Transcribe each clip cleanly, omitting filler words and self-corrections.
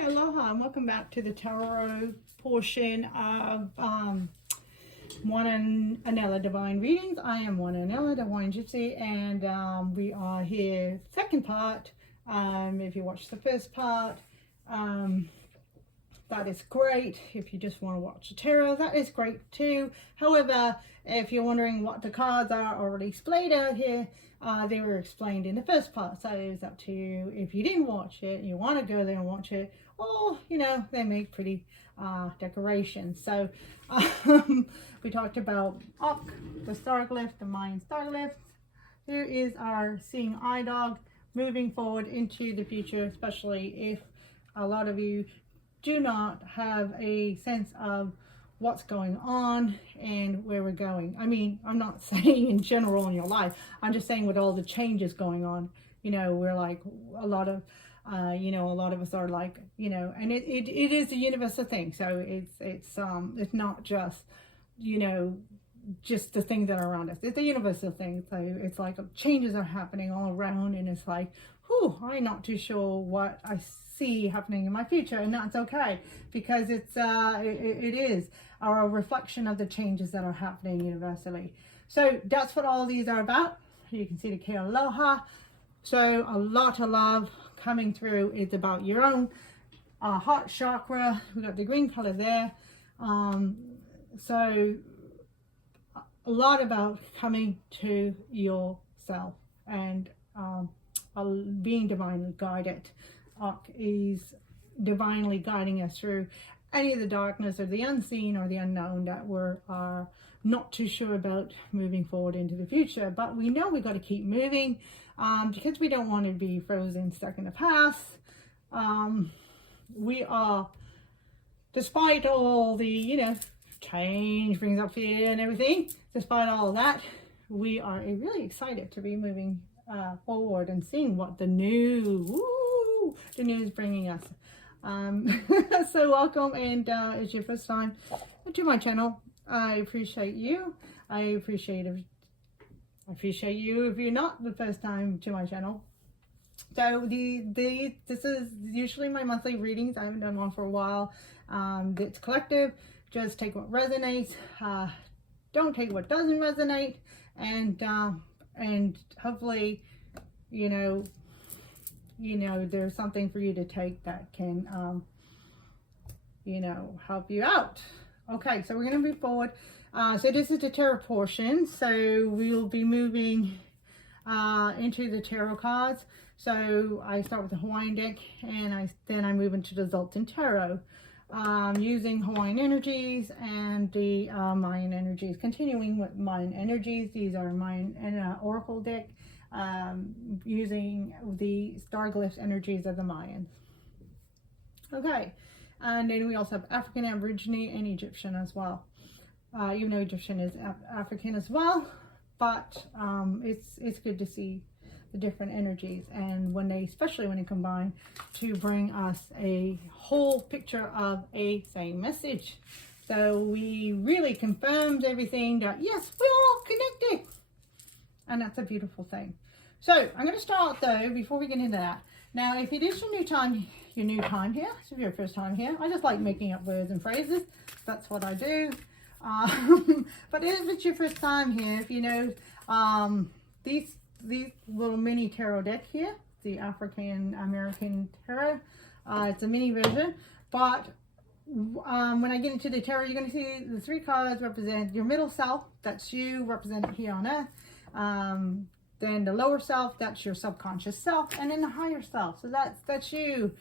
Hi, aloha, and welcome back to the tarot portion of Moana and Anela Divine Readings. I am Moana and Anela, the Hawaiian Gypsy, and we are here, second part. If you watched the first part, that is great. If you just want to watch the tarot, that is great too. However, if you're wondering what the cards are already displayed out here, they were explained in the first part, so it's up to you. If you didn't watch it, you want to go there and watch it, or you know, they make pretty decorations. So we talked about the star glyph, the Mayan star glyphs. Here is our seeing eye dog moving forward into the future, especially if a lot of you do not have a sense of what's going on and where we're going. I mean, I'm not saying in general in your life, I'm just saying with all the changes going on, you know, we're like a lot of us are like, you know, and it is a universal thing. So it's not just, you know, just the things that are around us. It's a universal thing. So it's like changes are happening all around, and it's like, whew, I'm not too sure what I see happening in my future, and that's okay, because it is our reflection of the changes that are happening universally. So that's what all these are about. You can see the Ke Aloha. So a lot of love coming through. It's about your own heart chakra. We got the green color there. So a lot about coming to yourself and being divinely guided. Is divinely guiding us through any of the darkness or the unseen or the unknown that we're not too sure about moving forward into the future. But we know we got to keep moving because we don't want to be frozen, stuck in the past. We are, despite all the, you know, change brings up fear and everything, despite all of that, we are really excited to be moving forward and seeing what the news bringing us. So welcome, and it's your first time to my channel. I appreciate you. I appreciate you if you're not the first time to my channel. So this is usually my monthly readings. I haven't done one for a while. It's collective. Just take what resonates. Don't take what doesn't resonate, and hopefully, you know, there's something for you to take that can, you know, help you out. Okay, so we're going to move forward. So this is the tarot portion. So we'll be moving into the tarot cards. So I start with the Hawaiian deck, and then I move into the Zoltan Tarot, using Hawaiian energies and the Mayan energies. Continuing with Mayan energies, these are Mayan Oracle deck. Using the star glyphs energies of the Mayans. Okay, and then we also have African, Aborigine, and Egyptian as well. Even though Egyptian is African as well, but it's good to see the different energies, and especially when they combine to bring us a whole picture of a same message. So we really confirmed everything that yes, we're all connected. And that's a beautiful thing. So I'm going to start though, before we get into that. Now, if it is your new time here, so if you're your first time here, I just like making up words and phrases. That's what I do. But if it's your first time here, if you know these little mini tarot deck here, the African American tarot, it's a mini version. But when I get into the tarot, you're going to see the three cards represent your middle self. That's you, represented here on earth. Then the lower self, that's your subconscious self, and then the higher self. So that's you,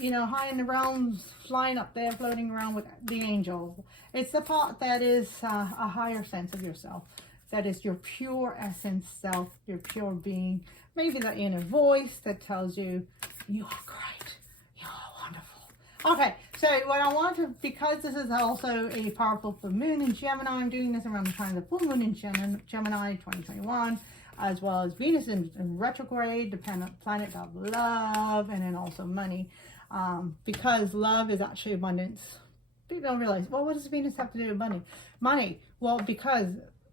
you know, high in the realms, flying up there, floating around with the angels. It's the part that is a higher sense of yourself. That is your pure essence self, your pure being. Maybe the inner voice that tells you, you are great, you are wonderful. Okay, so what I want to, because this is also a powerful full moon in Gemini, I'm doing this around the time of the full moon in Gemini 2021, as well as Venus in retrograde, the planet of love, and then also money, because love is actually abundance. People don't realize, well, what does Venus have to do with money? Money, well, because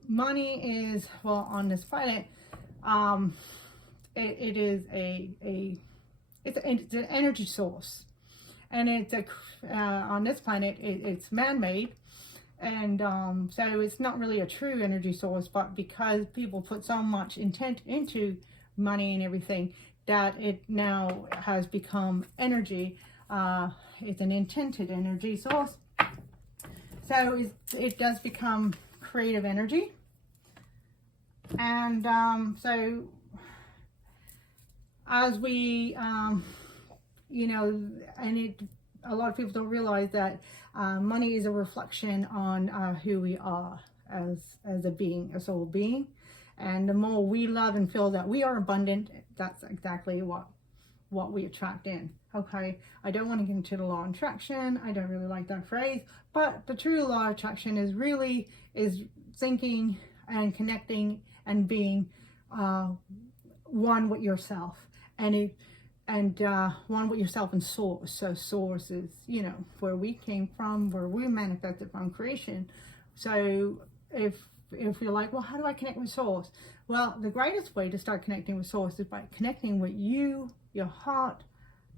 money is, well, on this planet, it is it's an energy source, and it's on this planet it's man-made, and so it's not really a true energy source, but because people put so much intent into money and everything, that it now has become energy. It's an intended energy source, so it does become creative energy. And so as we you know, and a lot of people don't realize that money is a reflection on who we are as a being, a soul being. And the more we love and feel that we are abundant, that's exactly what we attract in. Okay, I don't want to get into the law of attraction. I don't really like that phrase, but the true law of attraction is really thinking and connecting and being one with yourself, and one with yourself and source. So source is, you know, where we came from, where we manifested from creation. So if you're like, well, how do I connect with source? Well, the greatest way to start connecting with source is by connecting with you, your heart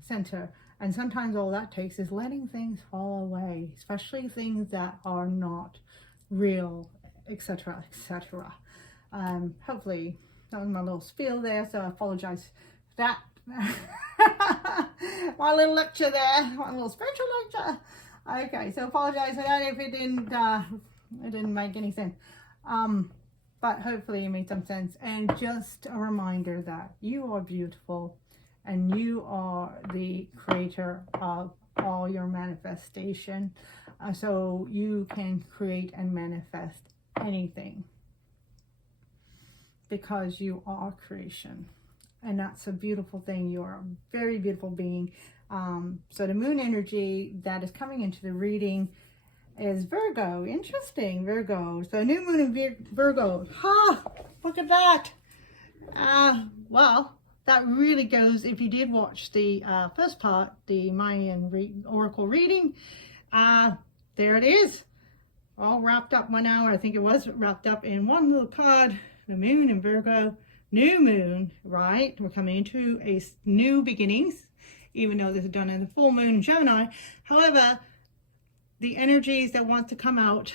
center. And sometimes all that takes is letting things fall away, especially things that are not real, etc., etc. Hopefully that was my little spiel there, so I apologize for that. My little lecture there, my little spiritual lecture. Okay, so apologize for that if it didn't make any sense. But hopefully it made some sense. And just a reminder that you are beautiful, and you are the creator of all your manifestation. So you can create and manifest anything, because you are creation. And that's a beautiful thing. You are a very beautiful being. So the moon energy that is coming into the reading is Virgo. Interesting, Virgo. So new moon in Virgo. Ha! Look at that. Well, that really goes, if you did watch the first part, the Mayan Oracle reading, there it is. All wrapped up 1 hour. I think it was wrapped up in one little card. The moon in Virgo. New moon, right? We're coming into a new beginnings, even though this is done in the full moon in Gemini. However, the energies that want to come out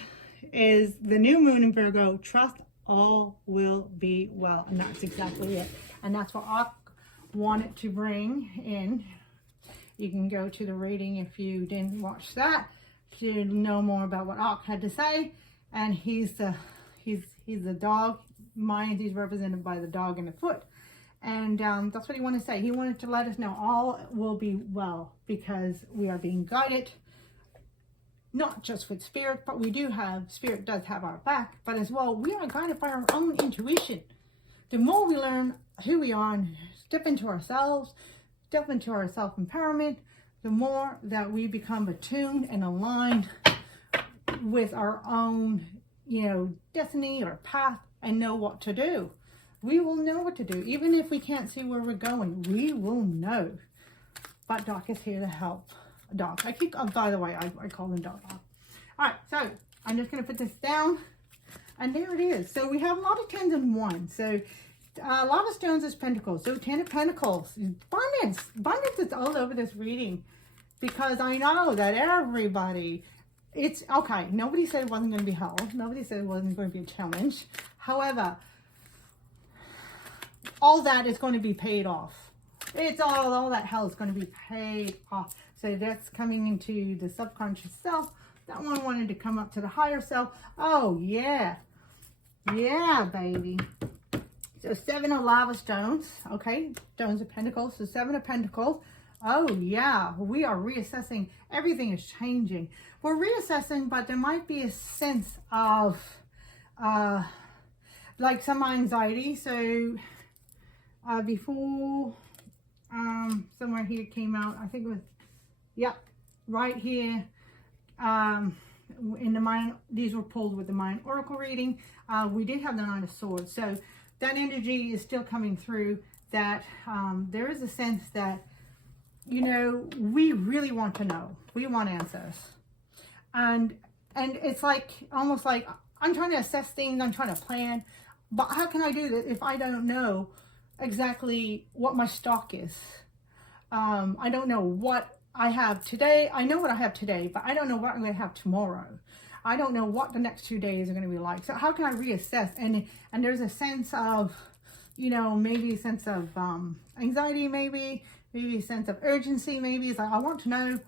is the new moon in Virgo. Trust all will be well. And that's exactly it. And that's what I wanted to bring in. You can go to the reading if you didn't watch that to know more about what Ak had to say. And he's the dog. Mayans, he's represented by the dog and the foot. And that's what he wanted to say. He wanted to let us know all will be well, because we are being guided, not just with spirit, but spirit does have our back, but as well, we are guided by our own intuition. The more we learn who we are and step into ourselves, step into our self-empowerment, the more that we become attuned and aligned with our own, you know, destiny or path, and know what to do. We will know what to do. Even if we can't see where we're going, we will know. But Doc is here to help. Doc. By the way, I call him Doc. All right, so I'm just going to put this down. And there it is. So we have a lot of 10s and 1s. So a lot of stones is pentacles. So 10 of pentacles. Abundance. Abundance is all over this reading. Because I know that everybody... It's okay. Nobody said it wasn't going to be hell. Nobody said it wasn't going to be a challenge. However, all that is going to be paid off. It's all that hell is going to be paid off. So that's coming into the subconscious self. That one wanted to come up to the higher self. Oh, yeah. Yeah, baby. So 7 of lava stones. Okay. Stones of pentacles. So 7 of pentacles. Oh, yeah. We are reassessing. Everything is changing. We're reassessing, but there might be a sense of like some anxiety. So before somewhere here came out, I think it was, yep, right here in the Mayan, these were pulled with the Mayan Oracle reading. We did have the Nine of Swords. So that energy is still coming through, that there is a sense that, you know, we really want to know. We want answers. And it's like, almost like, I'm trying to assess things, I'm trying to plan, but how can I do that if I don't know exactly what my stock is? I don't know what I have today. I know what I have today, but I don't know what I'm going to have tomorrow. I don't know what the next 2 days are going to be like. So how can I reassess? And there's a sense of, you know, maybe a sense of anxiety, maybe a sense of urgency. Maybe it's like, I want to know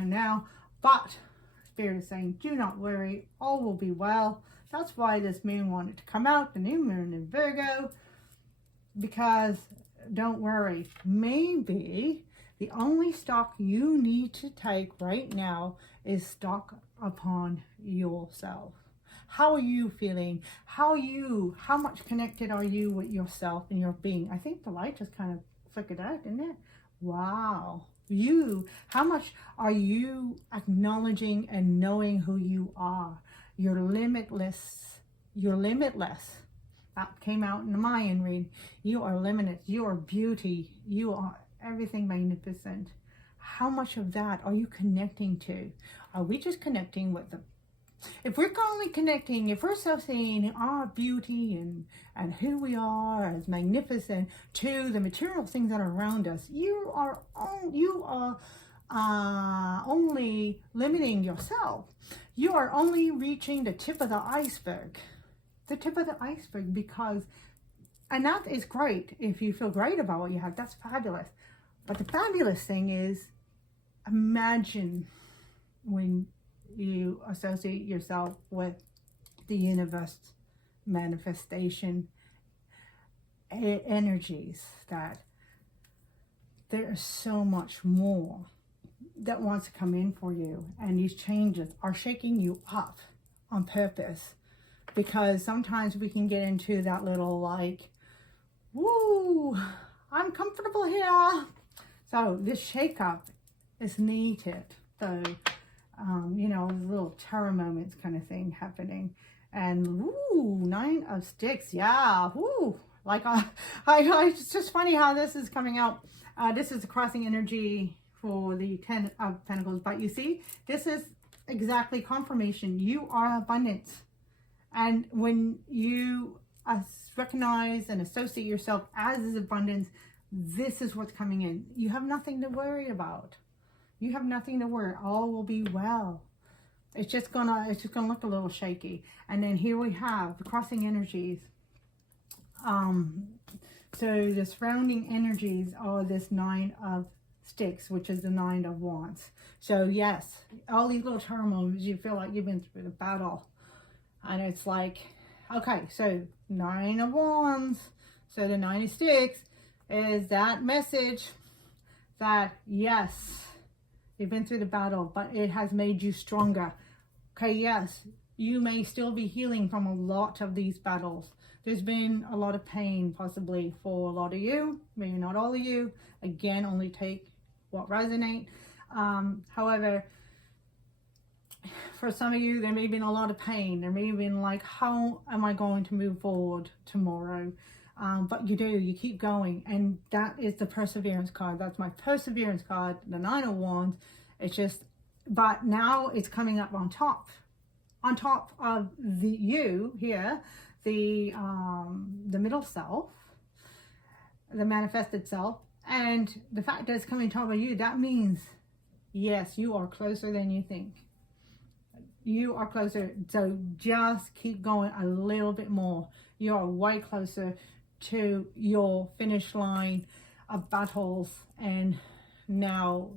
now. But Spirit is saying, do not worry, all will be well. That's why this moon wanted to come out, the new moon in Virgo, because don't worry, maybe the only stock you need to take right now is stock upon yourself. How are you feeling? How much connected are you with yourself and your being? I think the light just kind of flickered out, didn't it? Wow. How much are you acknowledging and knowing who you are? You're limitless. You're limitless. That came out in the Mayan read. You are limitless. You are beauty. You are everything magnificent. How much of that are you connecting to? Are we just connecting with the... If we're only connecting, if we're associating our beauty and who we are as magnificent to the material things that are around us, you are only limiting yourself. You are only reaching the tip of the iceberg. The tip of the iceberg, because, and that is great. If you feel great about what you have, that's fabulous. But the fabulous thing is, imagine when you associate yourself with the universe manifestation energies, that there is so much more that wants to come in for you, and these changes are shaking you up on purpose, because sometimes we can get into that little like, woo, I'm comfortable here. So this shake up is needed. So you know, little terror moments kind of thing happening. And woo, 9 of Sticks, yeah, woo. Like it's just funny how this is coming out. This is the crossing energy for the 10 of Pentacles, but you see, this is exactly confirmation. You are abundance, and when you recognize and associate yourself as abundance, this is what's coming in. You have nothing to worry about. You have nothing to worry. All will be well. It's just gonna look a little shaky. And then here we have the crossing energies. So the surrounding energies are this 9 of Sticks, which is the 9 of Wands. So yes, all these little turmoils, you feel like you've been through the battle. And it's like, okay, so 9 of Wands. So the 9 of Sticks is that message that yes, you've been through the battle, but it has made you stronger. Okay, yes, you may still be healing from a lot of these battles. There's been a lot of pain possibly for a lot of you, maybe not all of you. Again, only take what resonate. However, for some of you, there may have been a lot of pain. There may have been like, how am I going to move forward tomorrow? But you keep going. And that is the perseverance card. That's my perseverance card, the 9 of Wands. It's just, but now it's coming up on top of the you here, the middle self, the manifested self, and the fact that it's coming on top of you. That means, yes, you are closer than you think. You are closer. So just keep going a little bit more. You are way closer to your finish line of battles, and now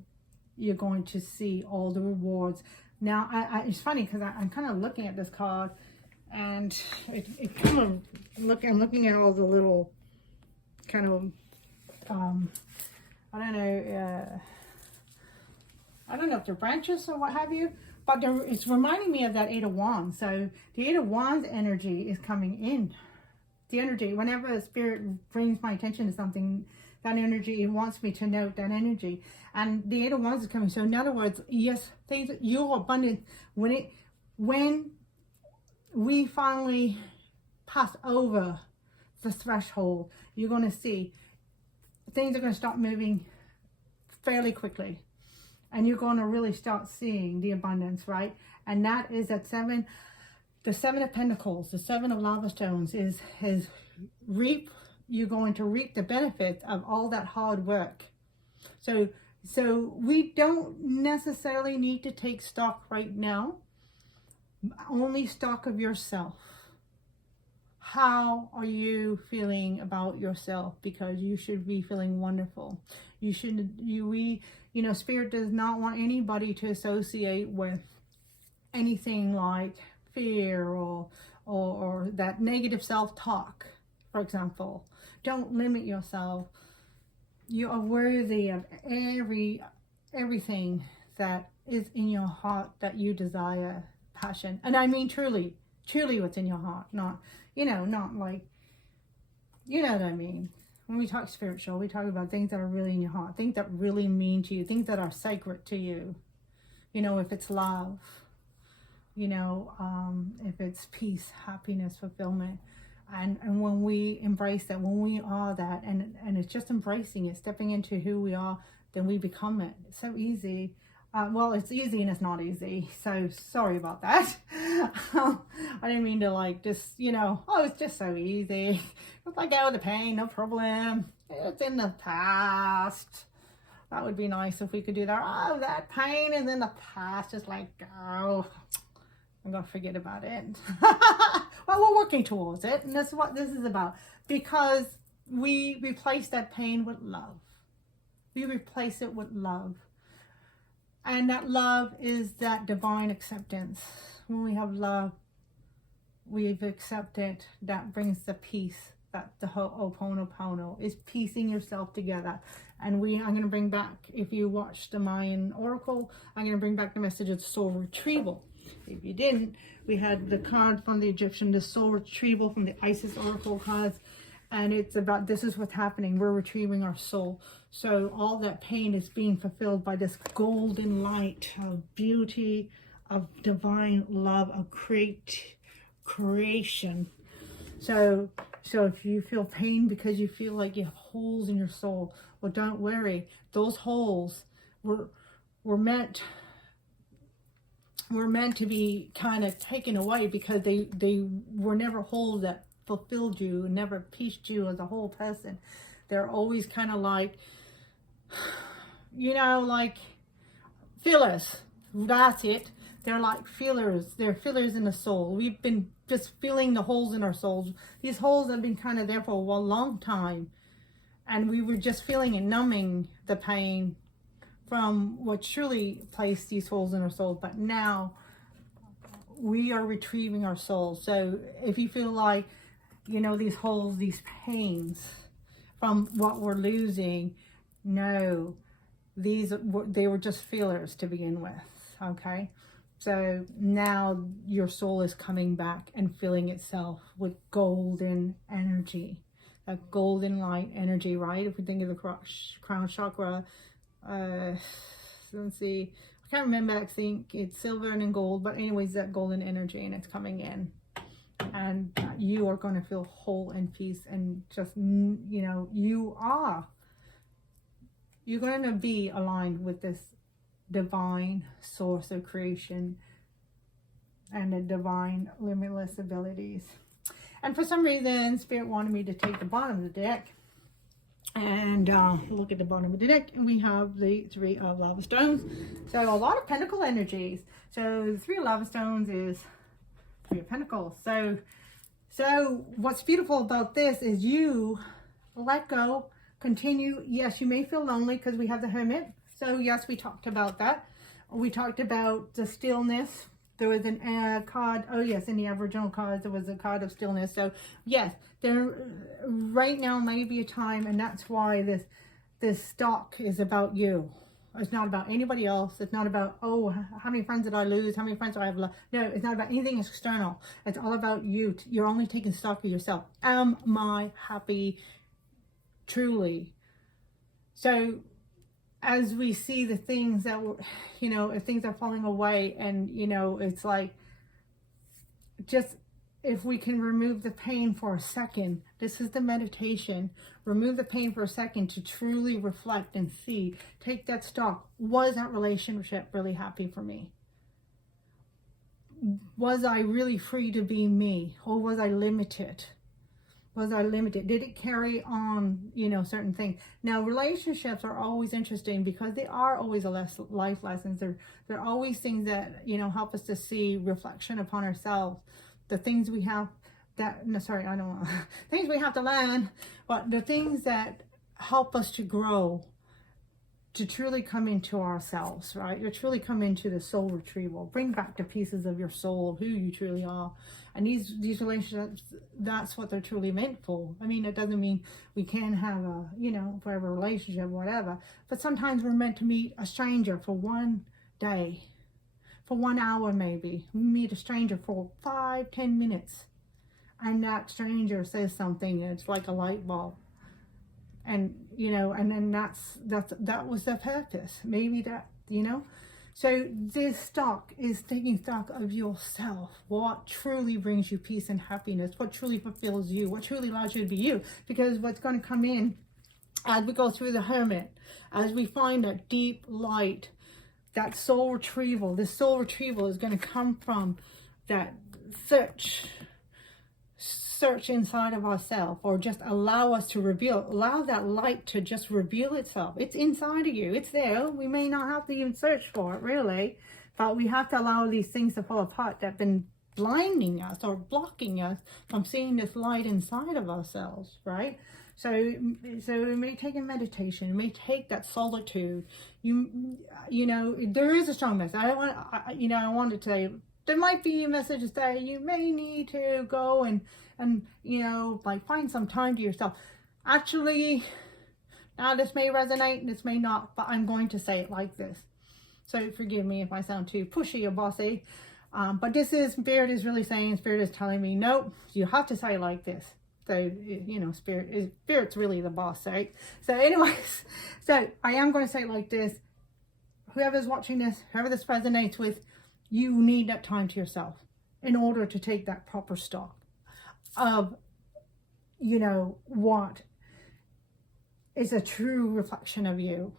you're going to see all the rewards. Now, it's funny because I'm kind of looking at this card, and it kind of I'm looking at all the little kind of I don't know if they're branches or what have you, but it's reminding me of that 8 of Wands. So the 8 of Wands energy is coming in. The energy, whenever a spirit brings my attention to something, that energy, it wants me to note that energy. And the 8 of Wands is coming. So in other words, yes, things, your abundance, when we finally pass over the threshold, you're going to see things are going to start moving fairly quickly. And you're going to really start seeing the abundance, right? And that is at 7. The 7 of Pentacles, the 7 of lava stones is you're going to reap the benefits of all that hard work. So we don't necessarily need to take stock right now. Only stock of yourself. How are you feeling about yourself? Because you should be feeling wonderful. You shouldn't, Spirit does not want anybody to associate with anything like fear or that negative self-talk, for example. Don't limit yourself. You are worthy of everything that is in your heart that you desire, passion. And I mean truly what's in your heart, not like, you know what I mean. When we talk spiritual, we talk about things that are really in your heart, things that really mean to you, things that are sacred to you. If it's love, if it's peace, happiness, fulfillment. And when we embrace that, when we are that, and it's just embracing it, stepping into who we are, then we become it. It's so easy. Well, it's easy and it's not easy. So sorry about that. I didn't mean to like just, it's just so easy. Just let go of the pain, no problem. It's in the past. That would be nice if we could do that. Oh, that pain is in the past. Just like, go. I'm going to forget about it. Well, we're working towards it. And that's what this is about. Because we replace that pain with love. We replace it with love. And that love is that divine acceptance. When we have love, we've accepted. That brings the peace. That the Ho'o Pono Pono is piecing yourself together. And I'm going to bring back, if you watched the Mayan Oracle, I'm going to bring back the message of soul retrieval. If you didn't, we had the card from the Egyptian, the soul retrieval from the Isis Oracle cards. And it's about, this is what's happening. We're retrieving our soul. So all that pain is being fulfilled by this golden light of beauty, of divine love, of creation. So if you feel pain because you feel like you have holes in your soul, well, don't worry. Those holes were meant to be kind of taken away, because they were never holes that fulfilled you, never pieced you as a whole person. They're always kind of like, like fillers. That's it. They're like fillers. They're fillers in the soul. We've been just filling the holes in our souls. These holes have been kind of there for a long time. And we were just feeling and numbing the pain from what truly placed these holes in our souls. But now we are retrieving our souls. So if you feel like, these holes, these pains from what we're losing, no, they were just fillers to begin with, okay? So now your soul is coming back and filling itself with golden energy, that golden light energy, right? If we think of the crown chakra, let's see, I can't remember, I think it's silver and gold, but anyways, that golden energy, and it's coming in. And you are going to feel whole and peace, and just, you're going to be aligned with this divine source of creation and the divine limitless abilities. And for some reason, Spirit wanted me to take the bottom of the deck and look at the bottom of the deck, and we have the Three of Lava Stones. So a lot of pentacle energies. So the Three of Lava Stones is Three of Pentacles. So what's beautiful about this is you let go, continue. Yes, you may feel lonely because we have the Hermit. So yes, we talked about that. We talked about the stillness. There was a card, oh yes, in the Aboriginal cards, there was a card of stillness. So yes, there right now may be a time, and that's why this stock is about you. It's not about anybody else. It's not about, oh, how many friends did I lose? How many friends do I have left? No, it's not about anything external. It's all about you. You're only taking stock of yourself. Am I happy truly? So as we see the things that were, if things are falling away, and, it's like, just, if we can remove the pain for a second, this is the meditation. Remove the pain for a second to truly reflect and see, take that stock. Was that relationship really happy for me? Was I really free to be me? Or was I limited? Was I limited? Did it carry on, you know, certain things? Now, relationships are always interesting because they are always life lessons. They're always things that, you know, help us to see reflection upon ourselves. The things we have that, no, sorry, I don't want, things we have to learn, but the things that help us to grow, to truly come into ourselves, right? To truly come into the soul retrieval, bring back the pieces of your soul, who you truly are. And these relationships, that's what they're truly meant for. I mean, it doesn't mean we can't have a, you know, forever relationship, whatever. But sometimes we're meant to meet a stranger for one day, for 1 hour maybe. We meet a stranger for 5-10 minutes. And that stranger says something, and it's like a light bulb. And, you know, and then that was the purpose. Maybe that, you know. So this stock is taking stock of yourself. What truly brings you peace and happiness? What truly fulfills you? What truly allows you to be you? Because what's going to come in as we go through the hermit, as we find that deep light, that soul retrieval, this soul retrieval is going to come from that search inside of ourselves, or just allow us to allow that light to just reveal itself. It's inside of you. It's there. We may not have to even search for it, really, but we have to allow these things to fall apart that have been blinding us or blocking us from seeing this light inside of ourselves, right? So it may take a meditation. It may take that solitude. You know, there is a strong message. I want to tell you, there might be a message to say you may need to go and you know, like, find some time to yourself. Actually, now this may resonate, this may not, but I'm going to say it like this. So forgive me if I sound too pushy or bossy. But this is, Spirit is really saying, Spirit is telling me, nope, you have to say it like this. So, you know, Spirit's really the boss, right? So anyways, so I am going to say it like this. Whoever's watching this, whoever this resonates with, you need that time to yourself in order to take that proper stock of, you know, what is a true reflection of you.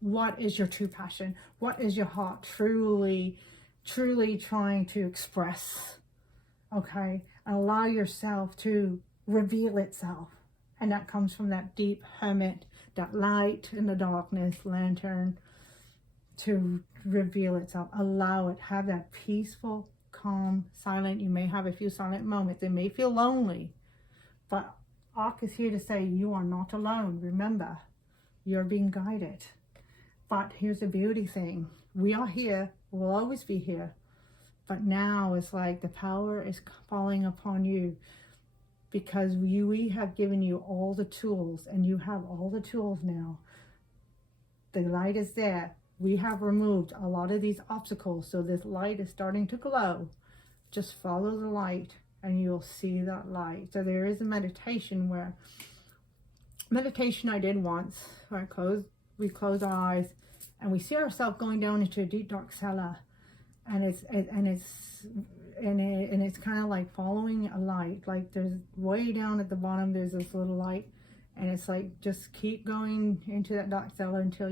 What is your true passion? What is your heart truly trying to express? Okay, and allow yourself to reveal itself. And that comes from that deep hermit, that light in the darkness, lantern, to reveal itself. Allow it. Have that peaceful, calm, silent. You may have a few silent moments. It may feel lonely, but Ark is here to say you are not alone. Remember, you're being guided. But here's the beauty thing. We are here. We'll always be here. But now it's like the power is falling upon you, because we have given you all the tools, and you have all the tools now. The light is there. We have removed a lot of these obstacles, so this light is starting to glow. Just follow the light and you'll see that light. So there is a meditation I did once, where we close our eyes and we see ourselves going down into a deep dark cellar, and it's kind of like following a light. Like, there's way down at the bottom, there's this little light, and it's like, just keep going into that dark cellar until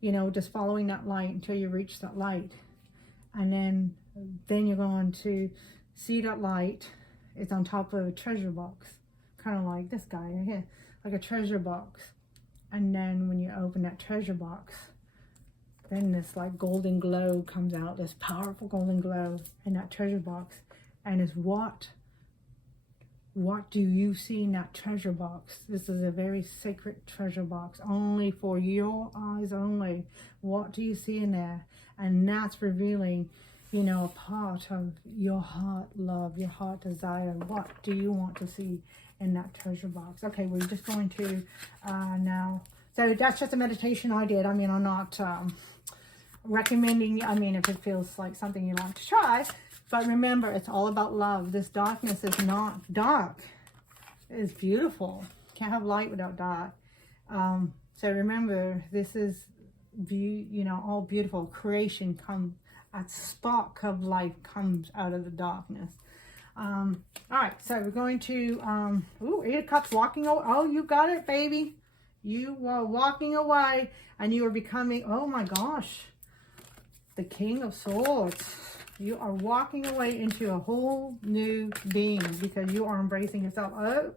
you know, just following that light until you reach that light. And then you're going to see that light. It's on top of a treasure box, kind of like this guy right here, like a treasure box. And then when you open that treasure box, then this like golden glow comes out, this powerful golden glow in that treasure box. And it's what do you see in that treasure box? This is a very sacred treasure box, only for your eyes only. What do you see in there? And that's revealing, you know, a part of your heart love, your heart desire. What do you want to see in that treasure box? Okay, we're just going to now. So that's just a meditation I did. I mean, I'm not recommending, I mean, if it feels like something you like to try. But remember, it's all about love. This darkness is not dark. It's beautiful. Can't have light without dark. So remember, this is, you know, all beautiful. Creation comes, a spark of life comes out of the darkness. All right, so we're going to, Eight of Cups walking away. Oh, you got it, baby. You are walking away, and you are becoming, oh my gosh, the King of Swords. You are walking away into a whole new being, because you are embracing yourself. Oh,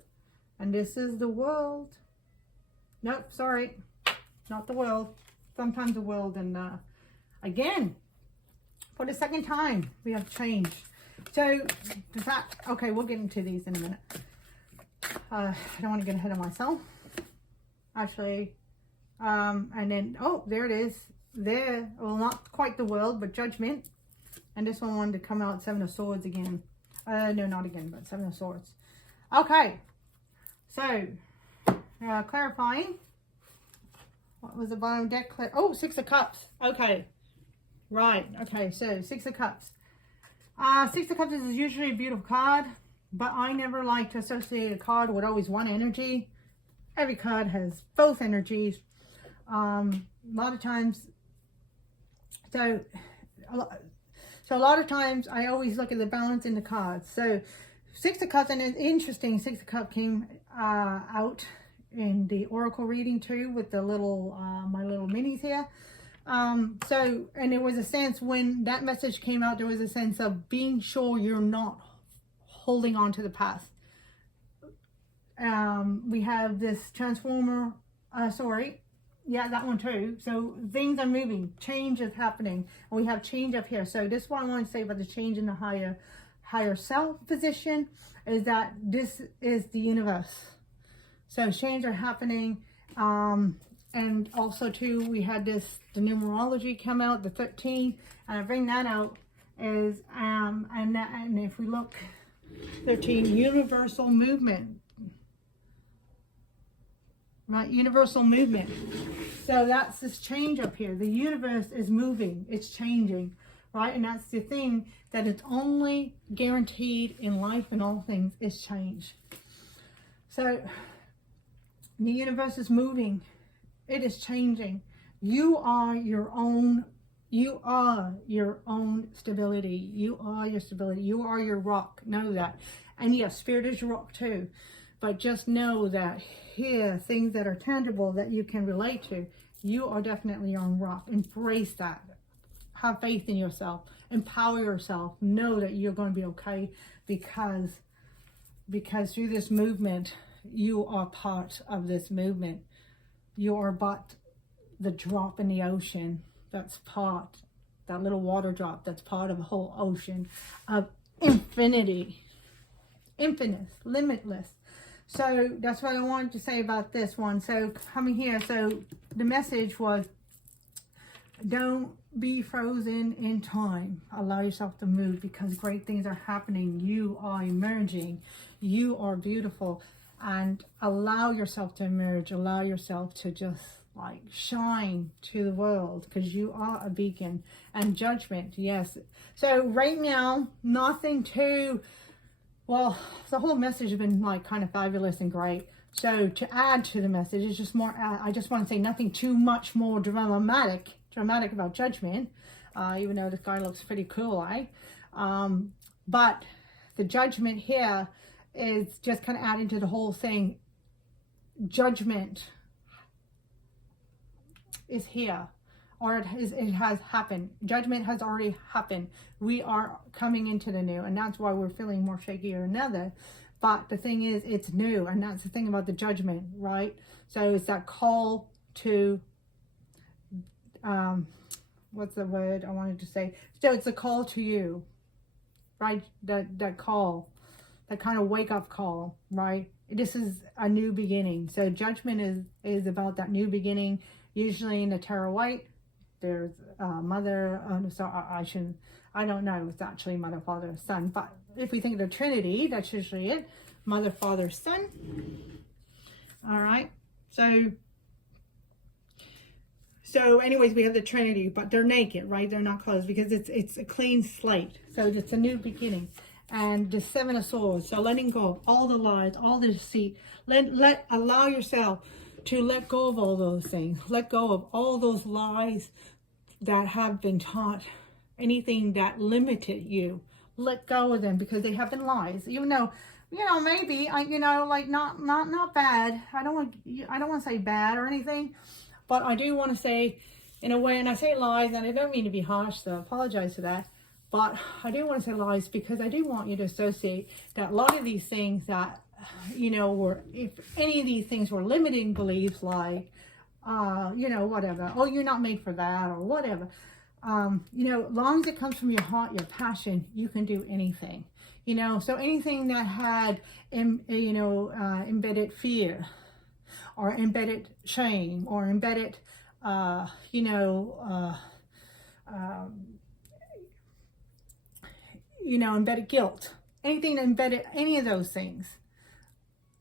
And this is the world. Nope, sorry. Not the world. Sometimes the world. And again, for the second time, we have changed. So, does that... Okay, we'll get into these in a minute. I don't want to get ahead of myself. Actually, and then... Oh, there it is. There. Well, not quite the world, but judgment. And this one wanted to come out Seven of Swords again. No, not again, but Seven of Swords. Okay. So, clarifying. What was the bottom deck? Oh, Six of Cups. Okay. Right. Okay, so Six of Cups. Six of Cups is usually a beautiful card, but I never like to associate a card with always one energy. Every card has both energies. A lot of times, so a lot of times I always look at the balance in the cards. So Six of Cups, and it's interesting, Six of Cups came out in the Oracle reading too, with the little, my little minis here. So, and there was a sense when that message came out, there was a sense of being sure you're not holding on to the past. We have this transformer, sorry, yeah, that one too. So things are moving, change is happening, and we have change up here. So this is what I want to say about the change in the higher self position, is that this is the universe. So change are happening. And also too, we had the numerology come out, the 13, and I bring that out is, and if we look, 13, universal movement, right, universal movement. So that's this change up here. The universe is moving, it's changing, right? And that's the thing, that it's only guaranteed in life and all things is change. So the universe is moving. It is changing. You are your own stability. You are your stability. You are your rock. Know that. And yes, spirit is your rock too. But just know that here, things that are tangible that you can relate to, you are definitely your own rock. Embrace that. Have faith in yourself. Empower yourself. Know that you're going to be okay, because through this movement, you are part of this movement. You are but the drop in the ocean. That's part, that little water drop, that's part of a whole ocean of infinity. Infinite, limitless. So that's what I wanted to say about this one. So coming here, so the message was, don't be frozen in time. Allow yourself to move, because great things are happening. You are emerging. You are beautiful. And allow yourself to emerge. Allow yourself to just like shine to the world, because you are a beacon. And judgment, yes. So right now, nothing too, well, the whole message has been like kind of fabulous and great. So to add to the message, it's just more, I just want to say nothing too much more dramatic about judgment, even though this guy looks pretty cool, right? But the judgment here is just kind of adding to the whole thing. Judgment is here, or it has happened. Judgment has already happened. We are coming into the new, and that's why we're feeling more shaky or another. But the thing is, it's new, and that's the thing about the judgment, right? So it's that call to, what's the word I wanted to say? So it's a call to you, right? That call. That kind of wake up call, right? This is a new beginning. So judgment is about that new beginning. Usually in the tarot white, there's mother, I don't know, it's actually mother, father, son. But if we think of the Trinity, that's usually it. Mother, father, son. All right. So anyways, we have the Trinity, but they're naked, right? They're not clothed, because it's a clean slate. So it's a new beginning. And the Seven of Swords, so letting go of all the lies, all the deceit. Allow yourself to let go of all those things. Let go of all those lies that have been taught, anything that limited you. Let go of them, because they have been lies. Even though, maybe like not bad. I don't want to say bad or anything, but I do want to say, in a way, and I say lies, and I don't mean to be harsh, so I apologize for that. But I do want to say lies, because I do want you to associate that a lot of these things that you know, or if any of these things were limiting beliefs, like, you know, whatever, oh, you're not made for that, or whatever, you know, as long as it comes from your heart, your passion, you can do anything, you know. So anything that had, you know, embedded fear, or embedded shame, or embedded, you know, embedded guilt, anything that embedded any of those things,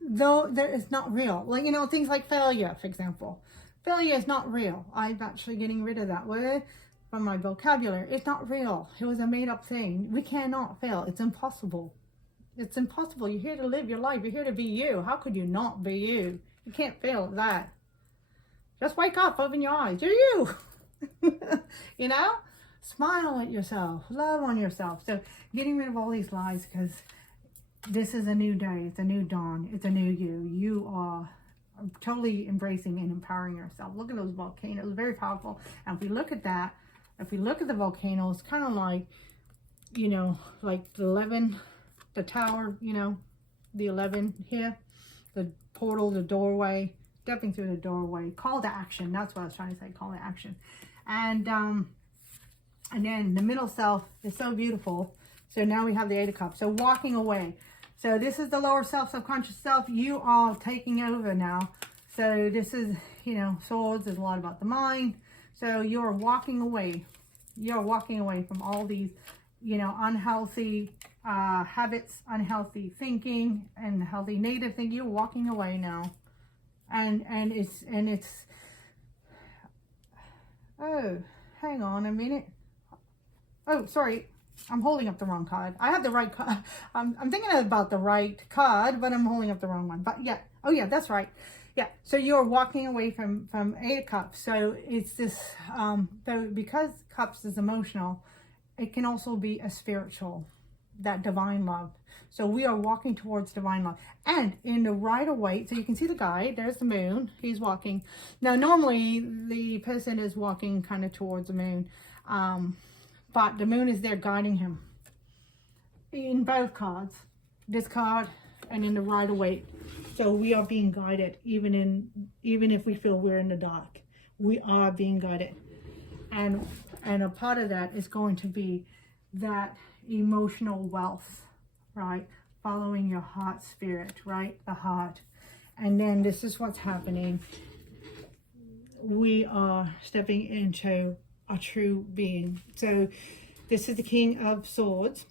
though there is not real. Like, you know, things like failure, for example. Failure is not real. I'm actually getting rid of that word from my vocabulary. It's not real. It was a made-up thing. We cannot fail. It's impossible. It's impossible. You're here to live your life. You're here to be you. How could you not be you? You can't fail at that. Just wake up, open your eyes. You're you. You know? Smile at yourself. Love on yourself. So getting rid of all these lies, because this is a new day. It's a new dawn. It's a new you. You are totally embracing and empowering yourself. Look at those volcanoes. Very powerful. And if we look at that, if we look at the volcanoes, kind of like, you know, like the 11, the tower, you know, the 11 here, the portal, the doorway, stepping through the doorway, call to action. That's what I was trying to say, call to action. And then the middle self is so beautiful. So now we have the 8 of Cups. So walking away. So this is the lower self, subconscious self. You are taking over now. So this is, you know, swords is a lot about the mind. So you're walking away. You're walking away from all these, you know, unhealthy habits, unhealthy thinking, and healthy negative thinking. You're walking away now. And it's, oh, hang on a minute. Oh, sorry. I'm holding up the wrong card. I have the right card. I'm thinking about the right card, but I'm holding up the wrong one. But yeah. Oh yeah, that's right. Yeah. So you're walking away from 8 of Cups. So it's this, so because Cups is emotional, it can also be a spiritual, that divine love. So we are walking towards divine love. And in the Rider-Waite, so you can see the guide, there's the moon, he's walking. Now, normally the person is walking kind of towards the moon, but the moon is there guiding him. In both cards, this card and in the Rider-Waite. So we are being guided, even if we feel we're in the dark. We are being guided. And a part of that is going to be that emotional wealth, right? Following your heart spirit, right? The heart. And then this is what's happening. We are stepping into a true being. So this is the King of Swords.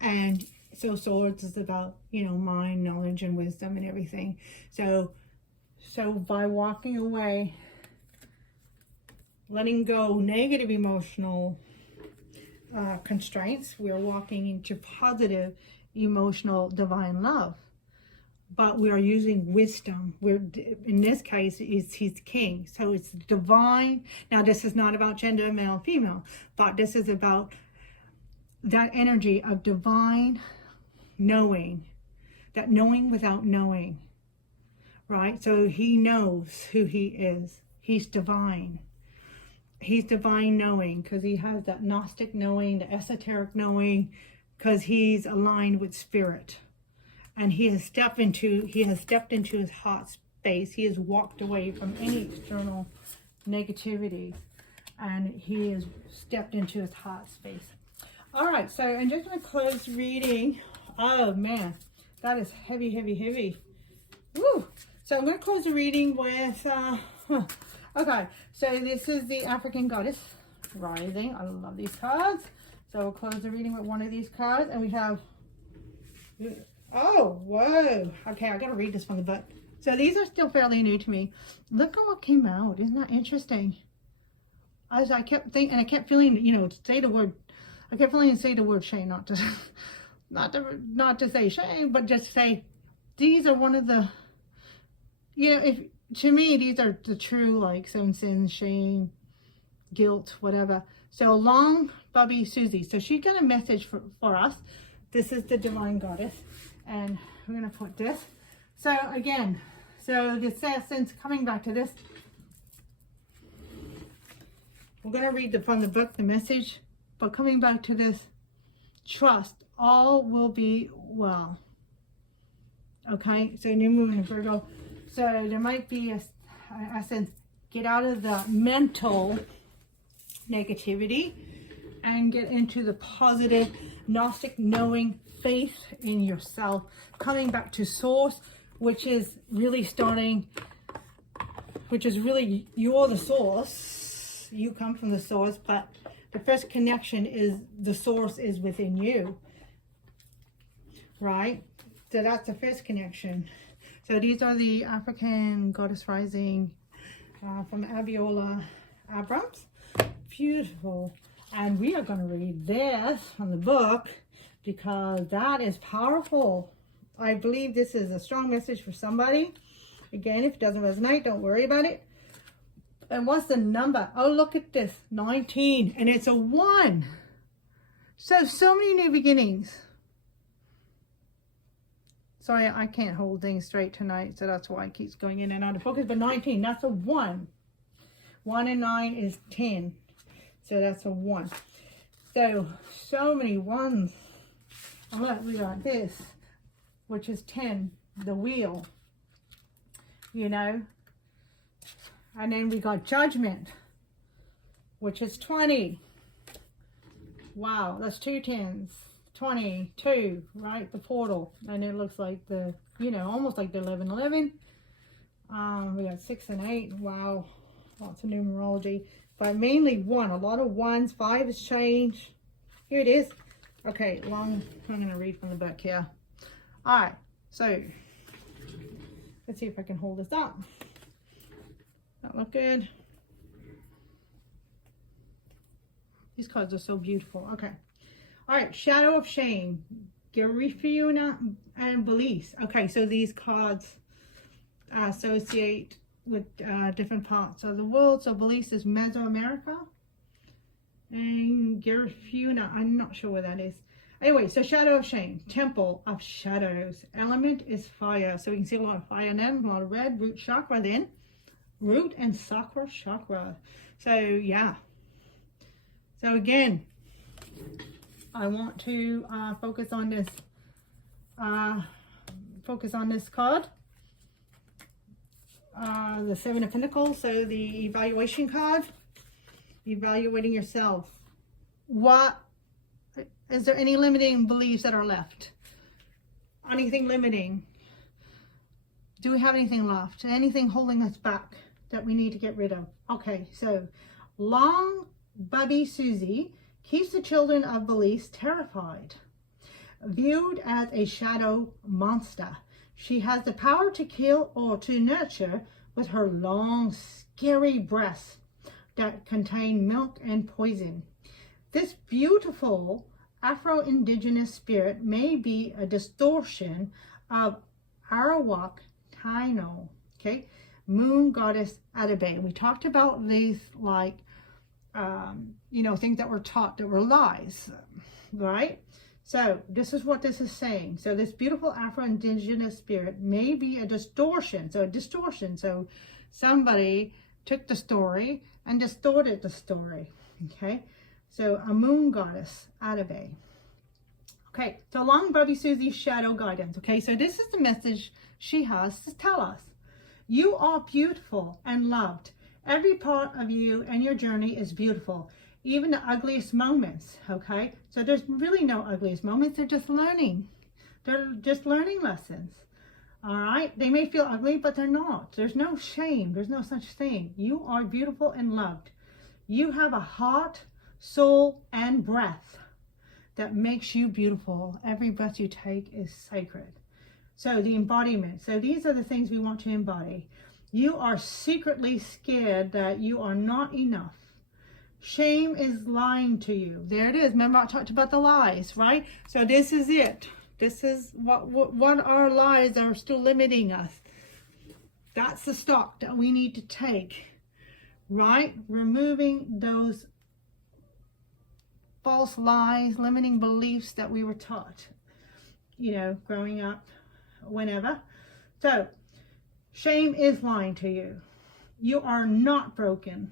And so swords is about, you know, mind, knowledge, and wisdom and everything. So by walking away, letting go negative emotional constraints, we are walking into positive emotional divine love. But we are using wisdom. We're, in this case, he's king. So it's divine. Now, this is not about gender, male, female, but this is about that energy of divine knowing, that knowing without knowing, right? So he knows who he is. He's divine. He's divine knowing, because he has that Gnostic knowing, the esoteric knowing, because he's aligned with spirit. And he has stepped into his heart space. He has walked away from any external negativity, and he has stepped into his heart space. All right, so I'm just going to close reading. Oh man, that is heavy, heavy, heavy. Woo! So I'm going to close the reading with, okay, so this is the African Goddess Rising. I love these cards. So we'll close the reading with one of these cards, and we have, oh, whoa. Okay, I got to read this from the book. So these are still fairly new to me. Look at what came out. Isn't that interesting? As I kept thinking, and I kept feeling, you know, say the word, I kept feeling to say the word shame, not to say shame, but just say, these are one of the, you know, if, to me, these are the true, like, 7 sins, shame, guilt, whatever. So long, Bubby Susie. So she got a message for us. This is the Divine Goddess. And we're going to put this. So again, so the essence, coming back to this, we're going to read from the book, the message, but coming back to this, trust, all will be well. Okay, so new moon in Virgo. So there might be a sense, get out of the mental negativity and get into the positive, Gnostic knowing, faith in yourself, coming back to source, which is really starting, which is really, you're the source. You come from the source, but the first connection is the source is within you, right? So that's the first connection. So these are the African Goddess Rising from Abiola Abrams. Beautiful. And we are going to read this from the book because that is powerful. I believe this is a strong message for somebody. Again, if it doesn't resonate, don't worry about it. And what's the number? Oh, look at this. 19. And it's a 1. So many new beginnings. Sorry, I can't hold things straight tonight, so that's why it keeps going in and out of focus. But 19, that's a 1. 1 and 9 is 10. So that's a 1. So many ones. And look, we got this, which is 10, the wheel. You know. And then we got judgment, which is 20. Wow, that's 2 10s. 22, right? The portal. And it looks like the, you know, almost like the 11 11. We got 6 and 8. Wow, lots of numerology. But mainly 1. A lot of 1s. 5 has changed. Here it is. Okay, I'm going to read from the book here. All right, so let's see if I can hold this up. That look good. These cards are so beautiful. Okay. All right, Shadow of Shame, Garifuna, and Beliefs. Okay, so these cards associate with different parts of the world. So Beliefs is Mesoamerica. And Garifuna, I'm not sure where that is. Anyway, so Shadow of Shame, Temple of Shadows. Element is fire. So we can see a lot of fire then, a lot of red. Root chakra then. Root and sacral chakra. So, yeah. So again, I want to focus on this card, the 7 of Pentacles. So the evaluation card, evaluating yourself. What is there any limiting beliefs that are left? Anything limiting? Do we have anything left? Anything holding us back that we need to get rid of? Okay, so long Bubby Susie keeps the children of beliefs terrified. Viewed as a shadow monster, she has the power to kill or to nurture with her long, scary breasts that contain milk and poison. This beautiful Afro-Indigenous spirit may be a distortion of Arawak Taino, okay, moon goddess Atabe. We talked about these like you know, things that were taught that were lies, right? So this is what this is saying. So this beautiful Afro-Indigenous spirit may be a distortion. So a distortion. So somebody took the story and distorted the story. Okay. So a moon goddess, Atabe. Okay. So long Bubby Susie's shadow guidance. Okay. So this is the message she has to tell us. You are beautiful and loved. Every part of you and your journey is beautiful, even the ugliest moments, okay? So there's really no ugliest moments. They're just learning. They're just learning lessons, all right? They may feel ugly, but they're not. There's no shame. There's no such thing. You are beautiful and loved. You have a heart, soul, and breath that makes you beautiful. Every breath you take is sacred. So the embodiment. So these are the things we want to embody. You are secretly scared that you are not enough. Shame is lying to you. There it is. Remember I talked about the lies, right? So this is it. This is what our lies are still limiting us. That's the stock that we need to take, right? Removing those false lies, limiting beliefs that we were taught, you know, growing up, whenever. So shame is lying to you. You are not broken.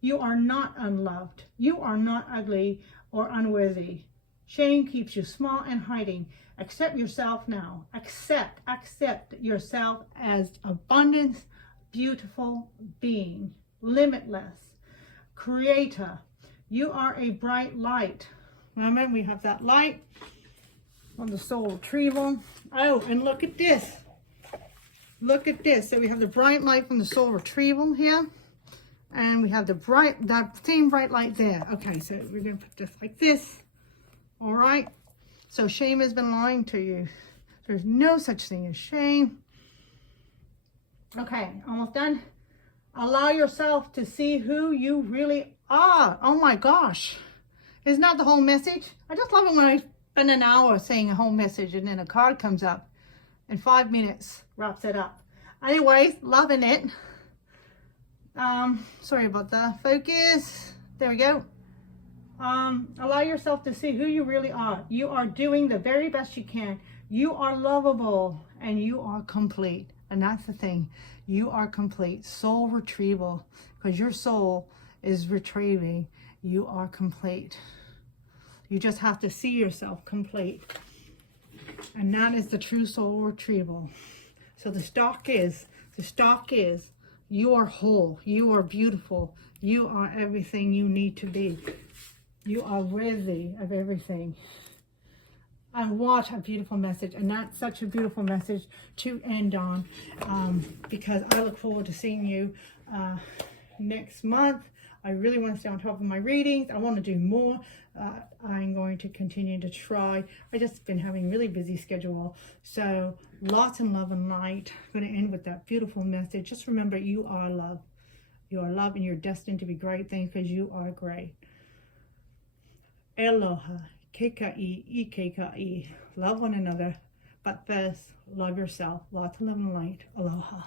You are not unloved. You are not ugly or unworthy. Shame keeps you small and hiding. Accept yourself now. Accept yourself as abundance, beautiful being, limitless, creator. You are a bright light. Remember, we have that light on the soul retrieval. Oh, and look at this. Look at this. So we have the bright light from the soul retrieval here. And we have that same bright light there. Okay, so we're going to put this like this. All right. So shame has been lying to you. There's no such thing as shame. Okay, almost done. Allow yourself to see who you really are. Oh my gosh. Isn't that the whole message? I just love it when I spend an hour saying a whole message and then a card comes up in 5 minutes, wraps it up. Anyways, loving it. Sorry about the focus. There we go. Allow yourself to see who you really are. You are doing the very best you can. You are lovable and you are complete. And that's the thing. You are complete. Soul retrieval. Because your soul is retrieving. You are complete. You just have to see yourself complete. And that is the true soul retrieval. So the stock is, you are whole. You are beautiful. You are everything you need to be. You are worthy of everything. And what a beautiful message. And that's such a beautiful message to end on. Because I look forward to seeing you next month. I really want to stay on top of my readings. I want to do more. I'm going to continue to try. I just been having a really busy schedule. So lots of love and light. I'm going to end with that beautiful message. Just remember, you are love. You are love and you're destined to be great things because you are great. Aloha, keika'i, ikeika'i. Love one another, but first, love yourself. Lots of love and light. Aloha.